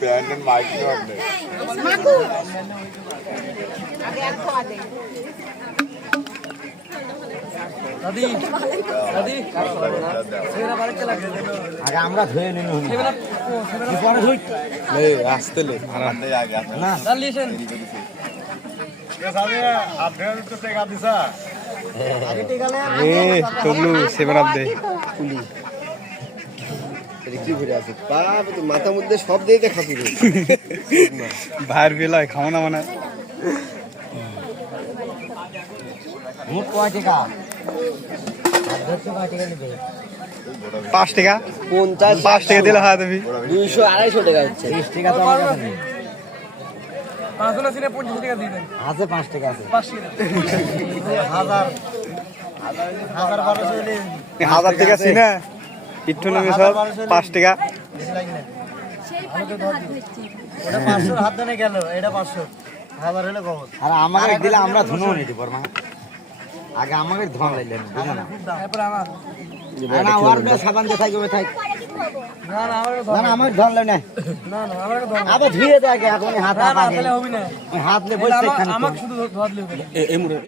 pandal mic করবে মাকু আগে আর খাওয়া দে দাদি দাদি সেরা বারে চলা গেল আগে আমরা ধুয়ে নিন সেরা পরে ধুই লে আসতে লে আনন্দে আগে না চালিয়েছেন তবলু সেভেন আপ দে কি ঘুরে আছে বাপ মাথার মধ্যে সব দিয়ে খাসি রে ভাইয়ের বেলায় খাও না মানে মুখ কয় টাকা আদর্শ কয় টাকা নেবে 5 টাকা 50 5 টাকা দিলে হয় তুমি 200 250 টাকা হচ্ছে 30 টাকা তো আমার কাছে নেই পাঁচজন আছে 50 টাকা দিয়ে দেন আছে 5 টাকা আছে 500 হাজার 1000 টাকা সিনা ইট্টু নামে সব 5 টাকা সেই পাটিতে হাত ধরছি ওটা 500 হাত ধরে গেল এটা 500 হাজার হলে কত আর আমাকে দিলে আমরা ধুনো নিতে পারবো আগে আমাকে ধন লাইলেন বুঝা না তারপর আমার না ওর বে সাবান দিয়ে থাকবে থাক না না আমার না না আমার ধন লাইন না না না আমার আবে ধুয়ে দে আগে এখন হাত না আগে তাহলে হবে না হাত লে বসে আমাকে শুধু ধোয়া দিলে হবে